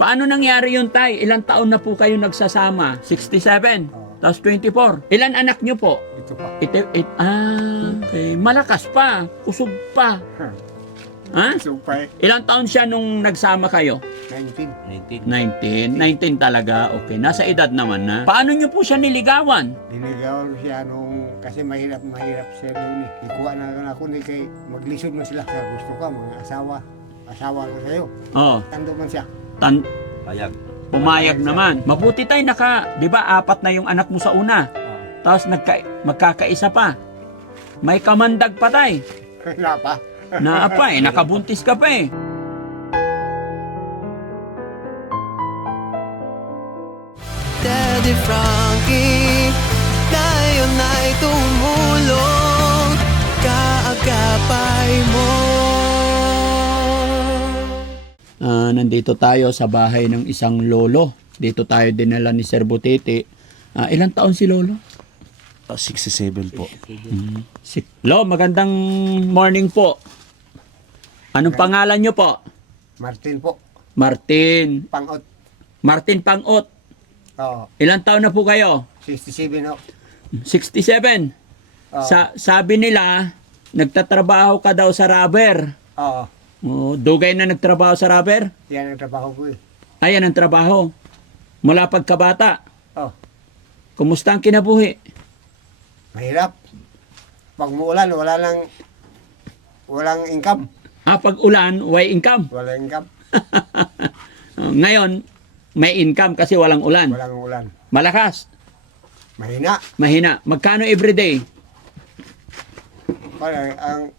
Paano nangyari yun, Tay? Ilang taon na po kayo nagsasama? 67? Oo. Tapos 24. Ilan anak nyo po? Ito pa. Okay. Malakas pa. Kusog pa. Ha? Supay. Ilang taon siya nung nagsama kayo? 19. 19. 19 talaga. Okay. Nasa edad naman na. Paano nyo po siya niligawan? Dinigawan siya nung kasi mahirap siya noon eh. Ikuha na ako ni kay maglisod na sila. Sa gusto ka, mga asawa ko sa'yo. Oh. Tando man siya. Payag. Pumayag naman. Mabuti tayo di ba, 4 na yung anak mo sa una. Oo. Tapos magkakaisa pa. May kamandag pa tay. Wala pa. Naapa eh, nakabuntis ka pa eh. Daddy Frankie, ngayon ay tumulong, kaagapay mo. Nandito tayo sa bahay ng isang lolo. Dito tayo dinala ni Sir Butete. Ilang taon si lolo? 67 po. Lo, magandang morning po. Anong pangalan nyo po? Martin po. Martin. Pangot. Martin Pangot. Oo. Ilang taon na po kayo? 67 ho. 67. Oo. Sabi nila, nagtatrabaho ka daw sa rubber. Oo. Dugay na nagtrabaho sa rubber? Yan ang trabaho ko eh. Ayan ang trabaho. Mula pagkabata. Oo. Kumusta ang kinabuhi? Mahirap. Pag muulan, walang income. Pag ulan, way income. Walang income. Ngayon, may income kasi walang ulan. Walang ulan. Malakas. Mahina. Mahina. Magkano everyday? Parang ang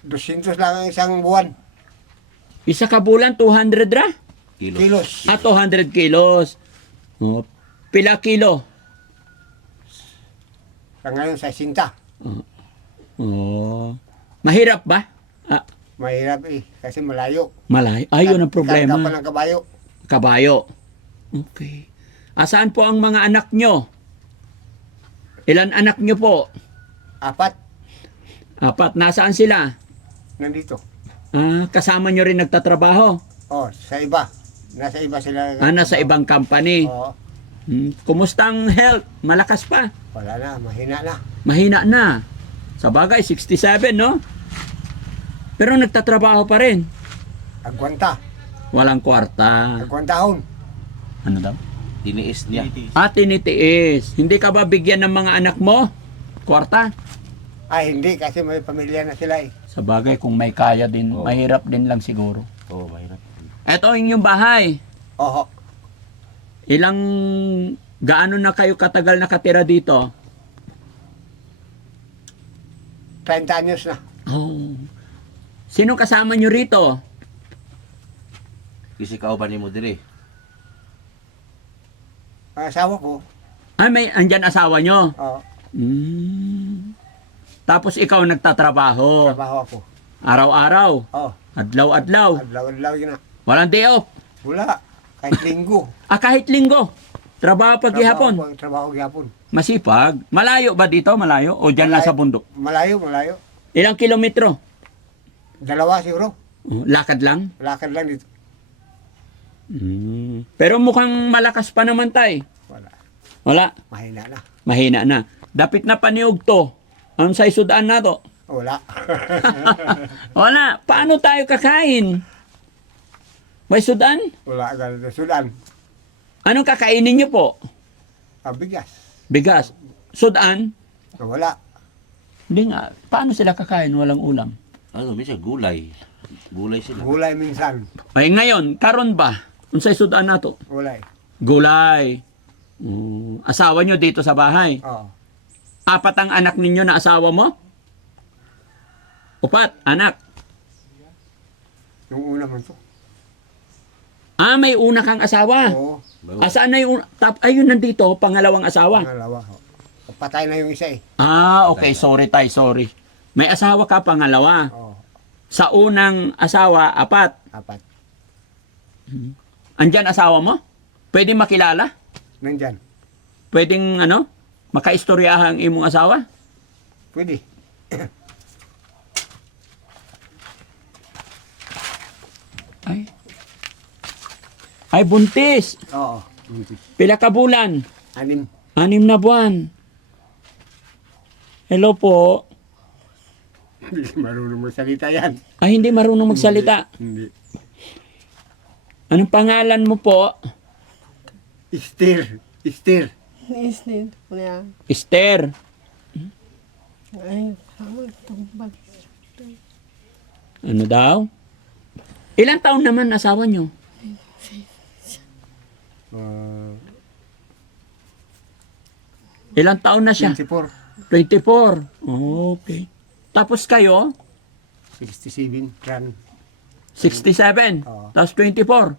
200 lang ang isang buwan. Isa ka bulan, 200 ra? Kilos. 200 kilos. Pila kilo? Sa ngayon, sa sinta. Mahirap ba? Mahirap eh. Kasi malayo. Malayo. Ayun ang problema. Karga pa ng kabayo. Kabayo. Okay. Asaan po ang mga anak nyo? Ilan anak nyo po? 4. 4. Nasaan sila? Nandito. Kasama nyo rin nagtatrabaho? Oh, sa iba. Nasa iba sila. Nasa ibang company. Oo. Kumusta ang health? Malakas pa? Wala na. Mahina na. Mahina na. Sa bagay, 67, no? Pero nagtatrabaho pa rin. Agwanta. Walang kwarta. Agwantahon. Ano daw? Tiniis niya. Tinitiis. Hindi ka ba bigyan ng mga anak mo? Kwarta? Ay, hindi. Kasi may pamilya na sila eh. Sa bagay, kung may kaya din, Oo. mahirap din lang siguro. Oo, mahirap. Eto ang inyong bahay. Oo. Gaano na kayo katagal nakatira dito? 30 anyos na. Oh. Sino kasama nyo rito? Kasi kauban ni mo dire. Ang asawa ko. Andyan asawa nyo? Oo. Tapos ikaw nagtatrabaho. Trabaho ako. Araw-araw. Oo. Adlaw-adlaw. Adlaw-adlaw yun na. Walang day off. Wala. Kahit linggo. Kahit linggo. Trabaho pag ihapon. Trabaho gihapon. Masipag. Malayo ba dito? Malayo? O dyan lang sa bundok? Malayo. Ilang kilometro? 2 siguro. Lakad lang? Lakad lang dito. Pero mukhang malakas pa naman tay. Wala. Wala. Mahina na. Mahina na. Dapit na paniog to. Ang sa isudaan na to. Wala. Wala. Paano tayo kakain? May sudan? Wala. Ganun. Sudan. Anong kakainin niyo po? Bigas. Bigas. Sudan? Wala. Hindi nga. Paano sila kakain? Walang ulam. Ano, minsan gulay. Gulay sila. Gulay minsan. Ay ngayon, karon ba? Unsay sudan na to? Gulay. Gulay. Asawa nyo dito sa bahay? Oo. 4 ang anak ninyo na asawa mo? 4, anak. Yung una man to. May una kang asawa. Oo. Saan na yung... Ayun, nandito, pangalawang asawa. Pangalawa. Patay na yung isa eh. Okay. Sorry tay, sorry. May asawa ka, pangalawa. Oo. Sa unang asawa, 4. 4. Andyan asawa mo? Pwede makilala? Nandyan. Pwedeng, makaistoryahan ang imong asawa? Pwede. Ay, Ay, buntis. Oo. Buntis. Pila ka bulan? 6. 6 na buwan. Hello po. Hindi marunong magsalita yan. Ay, hindi marunong magsalita. Hindi. Anong pangalan mo po? Esther. Esther. Isnin ko niya. Esther. Ay, kamo tumbal. Ano daw? Ilang taon naman asawa nyo? Ilang taon na siya? 24. 24. Okay. Tapos kayo? 67. Run. 67. Oo. Tapos 24.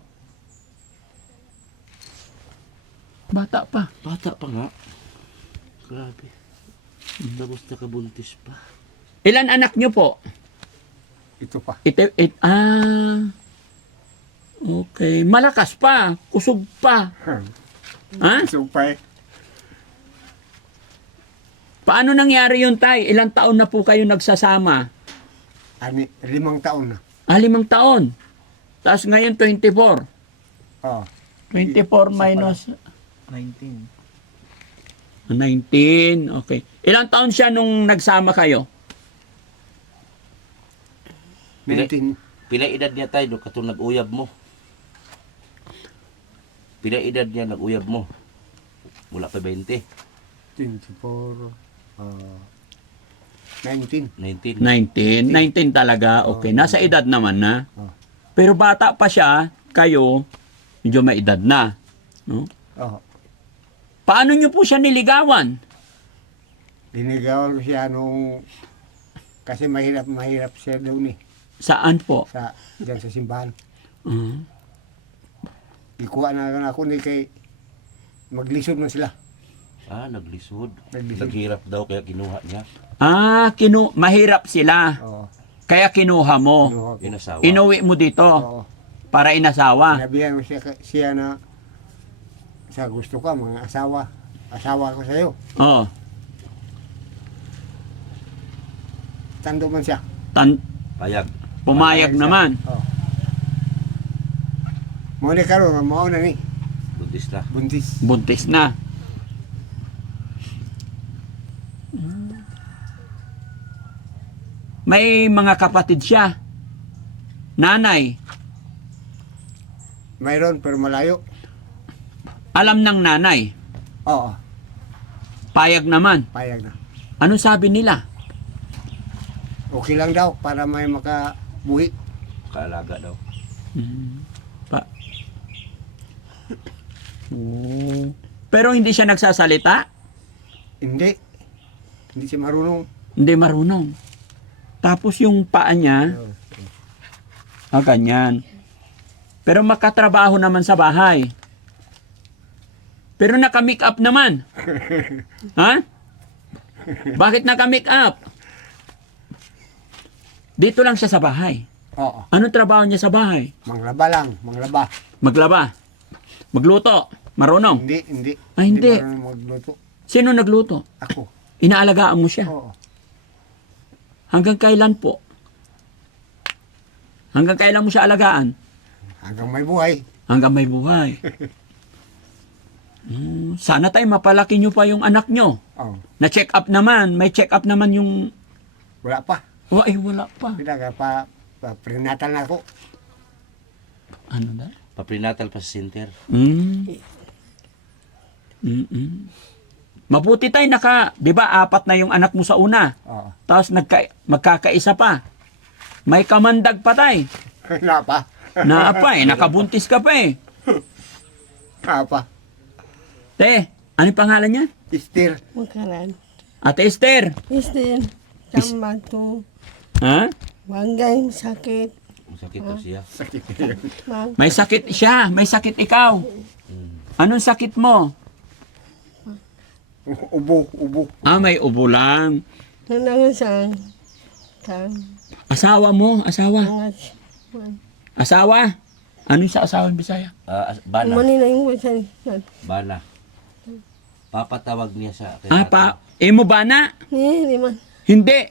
Bata pa. Bata pa nga. Grabe. Tapos nakabuntis pa. Ilan anak nyo po? Ito pa. Okay. Malakas pa. Kusog pa. Ha? Supay. Paano nangyari yun, tay? Ilang taon na po kayo nagsasama? 5 taon na. 5 taon. Tapos ngayon 24. Oo. 24 minus 19. 19. Okay. Ilang taon siya nung nagsama kayo? 19. Pila edad niya tayo, katong nag-uyab mo. Pila edad niya nag-uyab mo. Wala pa 20. 24. 19. 19. 19. 19 talaga. Okay. Nasa edad naman na. Oh. Pero bata pa siya, kayo, medyo may edad na. No? Oo. Paano nyo po siya niligawan? Dinigawan ko siya nung... Kasi mahirap siya doon eh. Saan po? Diyan sa simbahan. Uh, Ikuha na ako ni kay... Maglisod na sila. Naglisod. Naglisod. Naghirap daw kaya kinuha niya. mahirap sila. Oo. Kaya kinuha mo. Kinuha ko. Inasawa. Inuwi mo dito Oo. para inasawa. Sinabihan ko siya na... Sa gusto ka, mga asawa. Asawa ko sa'yo. Oh. Tando man siya. Payag. Pumayag siya. naman. Oo. Muna karon, mauna ni. Buntis na. Buntis. Buntis na. May mga kapatid siya. Nanay. Mayroon, pero malayo. Alam ng nanay. Oo. Payag naman. Payag na. Ano sabi nila? Okay lang daw para may makabuhi. Kaalaga daw. Pa. Oh. Pero hindi siya nagsasalita? Hindi. Hindi siya marunong. Hindi marunong. Tapos yung paa niya, ganyan. Pero makatrabaho naman sa bahay. Pero naka-make up naman. Ha? Bakit naka-make up? Dito lang siya sa bahay. Oo. Anong trabaho niya sa bahay? Manglaba lang. Manglaba. Maglaba. Magluto. Marunong. Hindi. Ah, hindi. marunong magluto. Sino nagluto? Ako. Inaalagaan mo siya. Oo. Hanggang kailan po? Hanggang kailan mo siya alagaan? Hanggang may buhay. Hanggang may buhay. Sana tayo mapalaki nyo pa yung anak nyo. Oo. Na-check up naman. May check up naman yung... Wala pa. Wala pa. Kita prenatal na ako. Ano na? Paprenatal pa sa center. Mabuti tayo di ba, 4 na yung anak mo sa una. Oo. Tapos magkakaisa pa. May kamandag pa tayo. Wala pa. Naapa nakabuntis ka pa eh. Wala pa. Te, ano yung pangalan niya? Esther. Makaran. Ate Esther. Isnin. Tama to. Ha? Wanggay sakit. Masakit daw siya. Sakit. Mag May sakit siya. May sakit ikaw. Anong sakit mo? Ubo. May ubo lang. nanangasang. Asawa mo? Asawa? Angat. Asawa? Ano sa asawa ng Bisaya? Bana. Mani na yung wasan. Bana. Papatawag niya sa... Imo ba na? Ni man. Hindi.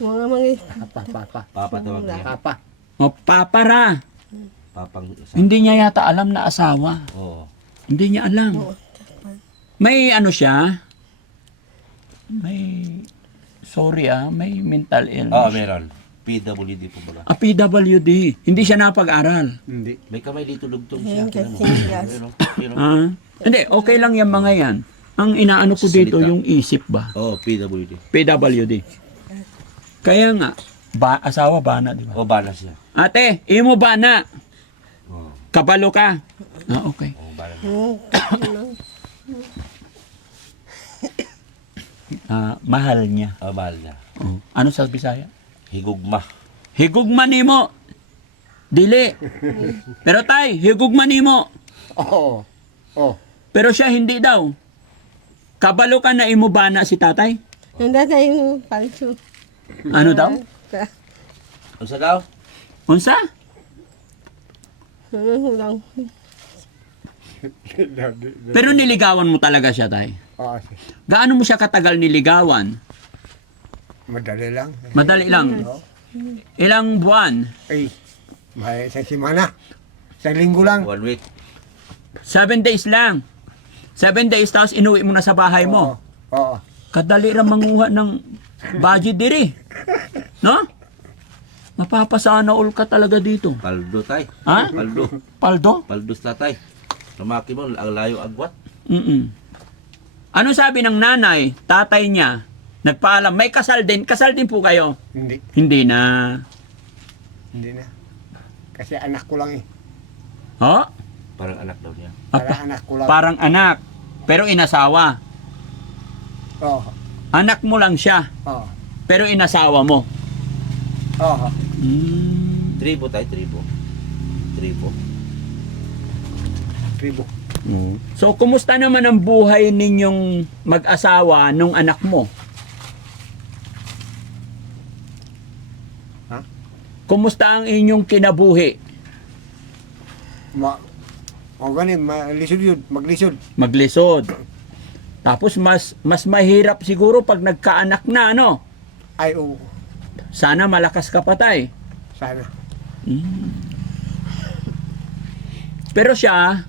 Mga mga Papa. Papatawag niya. Papa. O papara. papang asawa. Hindi niya yata alam na asawa. Oo. Hindi niya alam. Oo. May ano siya? May, sorry may mental illness. Meron. PWD po ba? PWD. Hindi siya napag-aral. Hindi. May kamay dito lugtong Ayun, siya. Tingnan mo. kasi gas. Pero, Hindi, okay lang yan mga yan. Ang inaano ko dito Salita. yung isip ba? PWD. PWD. Kaya nga, asawa bana, di ba? Bana siya. Ate, imo bana. Oo. Kabalo ka. Okay. Bana. Mahal niya. Mahal niya. Ano sa Bisaya? Higugma. Higugma nimo. Dili. Pero tay, higugma nimo. Oo. Oh. Pero siya hindi daw. Kabalo ka na imo bana si tatay? Ang datay mo, palso. Ano daw? Ano sa daw? Unsa? Ano lang. Pero niligawan mo talaga siya, tay. Oo. Gaano mo siya katagal niligawan? Madali lang. Madali lang. Oo. Ilang buwan? Ay, may sa simana. Sa linggo lang. 1 week. 7 days lang. 7 days, tapos inuwi mo na sa bahay mo. Oo. Kadali ra manguha ng budget diri. No? Mapapasana all ka talaga dito. Paldo tay. Ha? Paldo. Paldo? Paldos na tay. Lumaki mo, ang layo agwat. Ano sabi ng nanay, tatay niya, nagpaalam, may kasal din po kayo? Hindi. Hindi na. Hindi na. Kasi anak ko lang eh. Oh? Parang anak daw niya. Para anak ko lang. Parang anak, pero inasawa. Oo. Anak mo lang siya, Oo. pero inasawa mo. Oo. Tribo tay, tribo. Tribo. Tribo. So, kumusta naman ang buhay ninyong mag-asawa nung anak mo? Ha? Kumusta ang inyong kinabuhi? Malisod yun. Maglisod. Maglisod. Tapos mas mahirap siguro pag nagkaanak na, ano? Ay, oo. Sana malakas ka patay. Sana. Pero siya,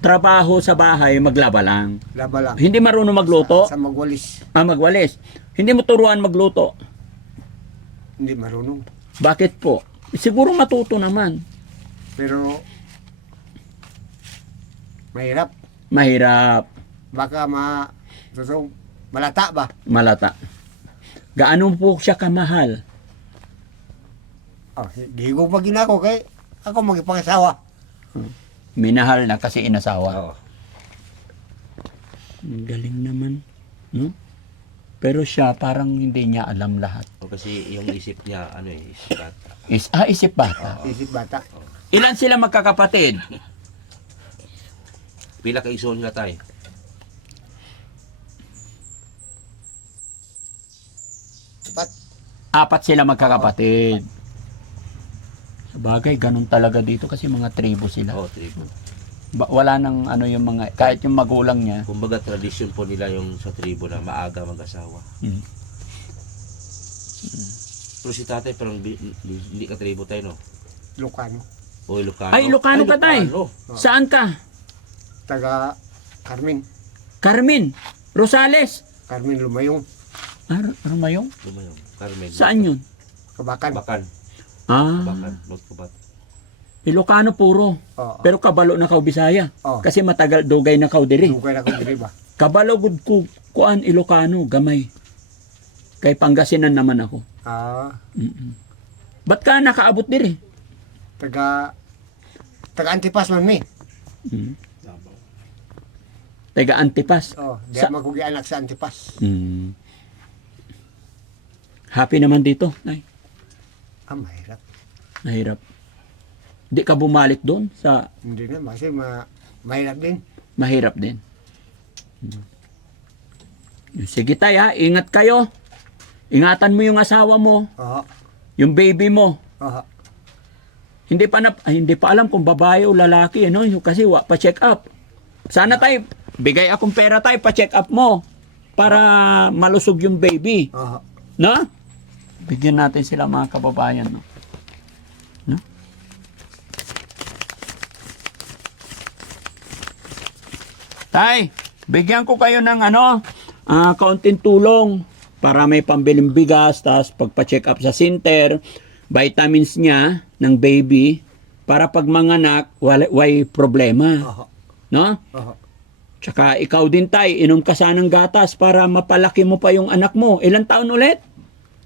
trabaho sa bahay, maglaba lang. Laba lang. Hindi marunong magluto? Sa magwalis. Magwalis. Hindi mo turuan magluto. Hindi marunong. Bakit po? Siguro matuto naman. Pero, mahirap. Mahirap. Baka malata ba? Malata. Gaano po siya kamahal? Oh, di ko pa ginako kay ako magipangasawa. Minahal na kasi inasawa. Oo. Ang galing naman. No? Pero siya parang hindi niya alam lahat. Kasi yung isip niya, isip bata. Isip bata. Isip bata. Ilan sila magkakapatid? Pila ka iso nila tay? Pat, 4 sila magkakapatid. Sabagay, ganun talaga dito kasi mga tribo sila. Tribo. Wala nang yung mga, kahit yung magulang niya. Kumbaga tradisyon po nila yung sa tribo na maaga mag-asawa. Pero si tatay parang hindi ka tribo tayo, no? Lucano. O Ilocano. Ay, Ilocano ka tay. Saan ka? Taga Carmen. Carmen. Rosales. Carmen Lumayong. Rumayong? Lumayong. Carmen. Saan yun? Kabakan. Bakan. Ah, Bakan. North Kubat. Ilocano puro. Oo. Pero kabalo na kaw Bisaya. Oo. Kasi matagal dugay na kaw diri. Dugay na ko diri ba? Kabalo gud ko kuan Ilocano gamay. Kay Pangasinan naman ako. Ba't ka nakaabot diri? Taga Antipas man mi. Taga Antipas. Oh, di Sa- magugi anak sa Antipas. Happy naman dito. Ay, Mahirap. nahirap. Di ka bumalik doon sa Hindi na kasi mahirap din. mahirap din. Sige tay ha, ingat kayo. Ingatan mo yung asawa mo, Oo. yung baby mo. Oo. Hindi pa alam kung babae o lalaki, ano? Kasi pa check up. Sana tay, bigay akong pera tay, pa check up mo para malusog yung baby, Oo. no? Bigyan natin sila mga kababayan, no? No? Tay, bigyan ko kayo ng kaunting tulong para may pambiling bigas, tapos pagpa-check up sa center, vitamins niya ng baby, para pag manganak, way problema. Oho. No? Oho. Tsaka ikaw din, Tay, inom ka sanang gatas para mapalaki mo pa yung anak mo. Ilang taon ulit?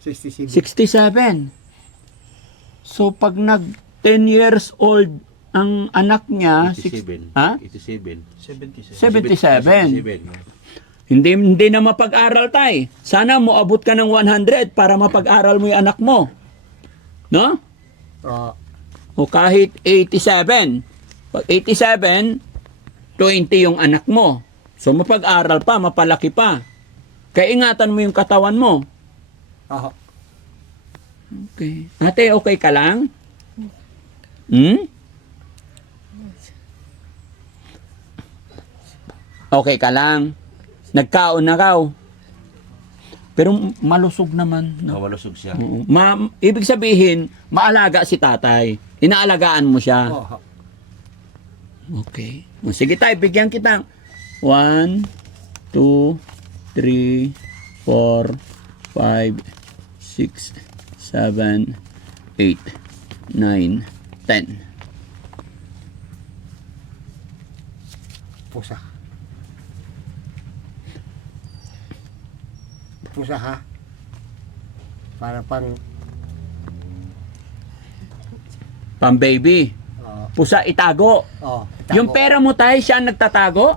67. 67. So pag nag 10 years old ang anak niya, 87. Ha? 87. 77. Hindi na mapag-aral, Tay. Sana mo abot ka ng 100 para mapag-aral mo yung anak mo. No? Oo. O kahit 87. Pag 87, 20 yung anak mo. So mapag-aral pa, mapalaki pa. Kaya ingatan mo yung katawan mo. Oho. Okay. Ate, okay ka lang? Okay ka lang? Nagkaon na raw. Pero malusog naman. No? Mawalusog siya. Oo. Ibig sabihin, maalaga si tatay. Inaalagaan mo siya. Oho. Okay. O, sige tayo, bigyan kita. 1, 2, 3, 4, 5, 6, 7, 8, 9, 10. Pusa. Pusa ha? Para pang... Pang-baby. Oo. Pusa itago. Oh, Yung pera mo tayo, siya ang nagtatago.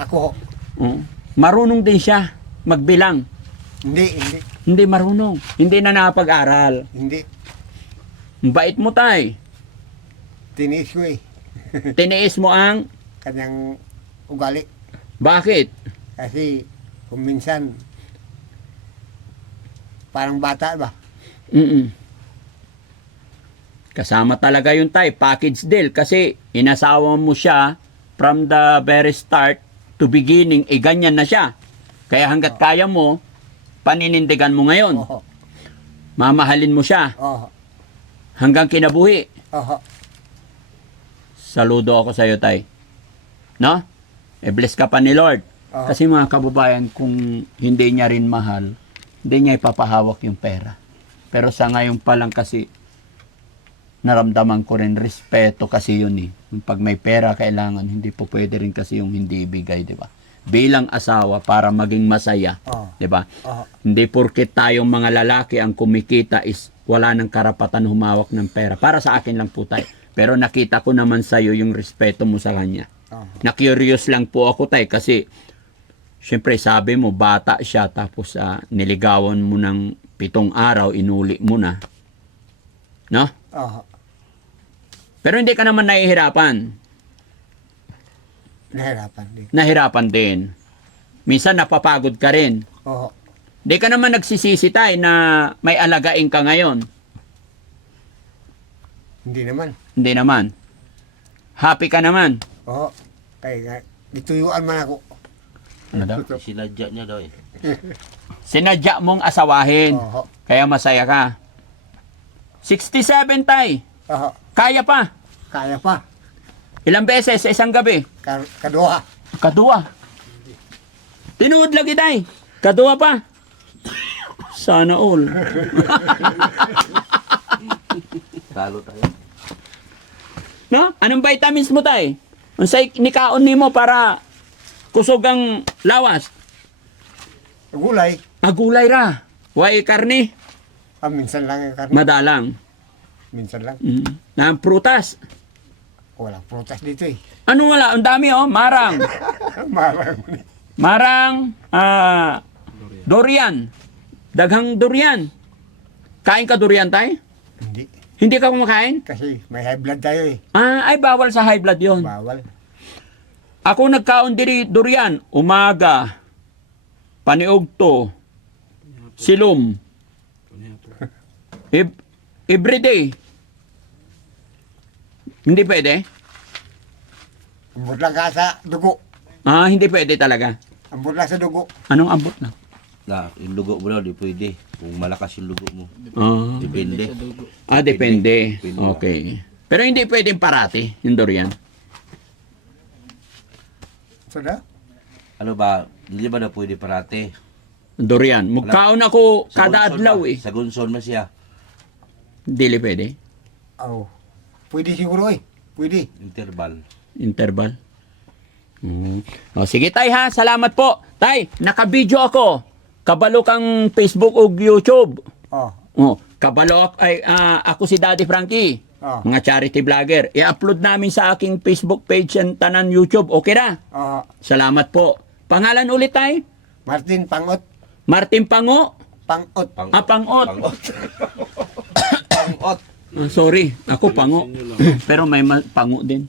Ako. Oo. Marunong din siya magbilang. Hindi. Hindi marunong. Hindi na nakapag-aral. Hindi. Ang bait mo tay. Tiniis ko eh. Tiniis mo ang... Kanyang ugali. Bakit? Kasi kung minsan parang bata ba? Kasama talaga yung tay, package deal. Kasi inasawa mo siya from the very start to beginning, ganyan na siya. Kaya hanggat kaya mo, paninindigan mo ngayon. Oho. Mamahalin mo siya Oho. hanggang kinabuhi. Oho. Saludo ako sa iyo, tay. No? Bless ka pa ni Lord. Oo. Kasi mga kababayan, kung hindi niya rin mahal, hindi niya ipapahawak yung pera. Pero sa ngayon pa lang kasi, naramdaman ko rin respeto kasi yun eh. Yung pag may pera kailangan, hindi po pwede rin kasi yung hindi ibigay, di ba? Bilang asawa, para maging masaya, Oo. di ba? Oho. Hindi porket tayong mga lalaki ang kumikita is wala ng karapatan humawak ng pera. Para sa akin lang po tayo. Pero nakita ko naman sa'yo yung respeto mo sa kanya. Oho. Na-curious lang po ako tay kasi syempre sabi mo bata siya tapos niligawan mo ng 7 araw, inuli mo na. No? Oho. Pero hindi ka naman nahihirapan. Nahirapan din. Nahirapan din. Minsan napapagod ka rin. Oho. Hindi ka naman nagsisisi tay na may alagain ka ngayon. Hindi naman. Hindi naman. Happy ka naman. Oho. Kaya nga, dituyuan man ako. Ano daw? Sinadya niya daw eh. Sinadya mong asawahin. Oho. Kaya masaya ka. 67 tay. Oho. Kaya pa. Kaya pa. Ilang beses sa isang gabi? Kaduha. Kadua. Tinuod lagi tay. Kadua pa. Sana all. Talo tayo. No? Anong vitamins mo tay? Unsay nikaon nimo para kusog ang lawas? Gulay. Agulay ra. Way karne. Minsan lang yung karne. Madalang. Minsan lang. Na prutas. Walang prutas dito eh. Ano wala? Ang dami oh. Marang. Marang. Marang. Durian. Daghang durian. Kain ka durian tay? Hindi. Hindi ka kumakain? Kasi may high blood tayo eh. Ay bawal sa high blood yon. Bawal. Ako nagkaon diri durian. Umaga. Paniugto. Silom. Everyday. Hindi pwede? Ambot lang ka sa dugo. Hindi pwede talaga. Ambot lang sa dugo. Anong ambot na? Na, yung lugo mo daw, di pwede. Kung malakas yung lugo mo. Depende. Depende. Depende. Okay. Pero hindi pwedeng parati, yung durian. So na? Ano ba, hindi ba na pwede parate? Durian. Mugkaon ako Sa kada Gunson adlaw ba? eh. Sa Gunson ba siya? Dili pwede. Oh. Pwede siguro eh. Pwede. Interval. Interval. O, sige tay ha, salamat po. Tay, naka-video ako. Kabalo kang Facebook o YouTube. Oh. Oh, kabalo ako, ako si Daddy Frankie. Mga charity vlogger. I-upload namin sa aking Facebook page and tanan YouTube. Okay na? Oh. Salamat po. Pangalan ulit tay? Martin Pangot. Martin Pango? Pangot. Pangot. Pangot. Pangot. Sorry, ako Pango. Pero may Pango din.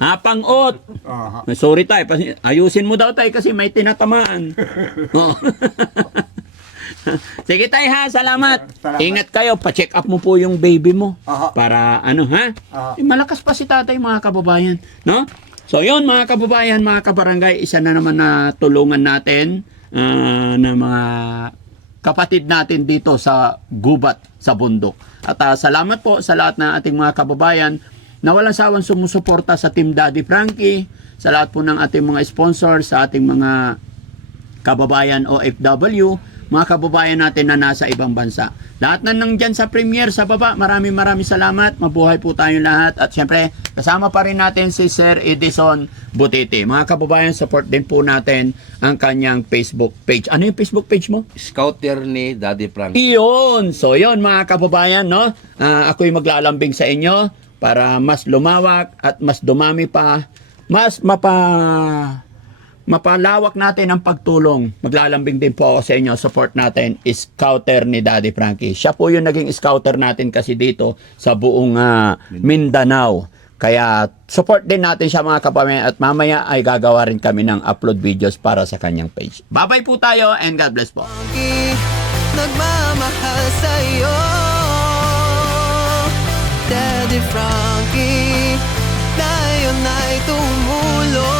Pangot. Oh. Sorry tay, ayusin mo daw tay kasi may tinatamaan. Oh. Sige tay ha, salamat. Salamat. Ingat kayo, pa-check up mo po yung baby mo. Aha. Para ano ha? Aha. Malakas pa si tatay mga kababayan, no? So yun mga kababayan, mga kabarangay, isa na naman na tulungan natin ng mga kapatid natin dito sa gubat, sa bundok. At salamat po sa lahat ng ating mga kababayan na walang sawang sumusuporta sa Team Daddy Frankie, sa lahat po ng ating mga sponsors, sa ating mga kababayan OFW, mga kababayan natin na nasa ibang bansa. Lahat na nandyan sa premiere sa baba, maraming salamat. Mabuhay po tayong lahat. At syempre, kasama pa rin natin si Sir Edison Butete. Mga kababayan, support din po natin ang kanyang Facebook page. Ano yung Facebook page mo? Scouter ni Daddy Frankie. Iyon! So yun mga kababayan, no? Ako'y maglalambing sa inyo para mas lumawak at mas dumami pa, mas mapalawak natin ang pagtulong. Maglalambing din po ako sa inyo. Support natin is Scouter ni Daddy Frankie. Siya po yung naging scouter natin kasi dito sa buong Mindanao. Kaya support din natin siya mga kababayan at mamaya ay gagawa rin kami ng upload videos para sa kanyang page. Bye-bye po tayo and God bless po. Nagmamahal sa'yo Daddy Frankie Tayo na'y tumulong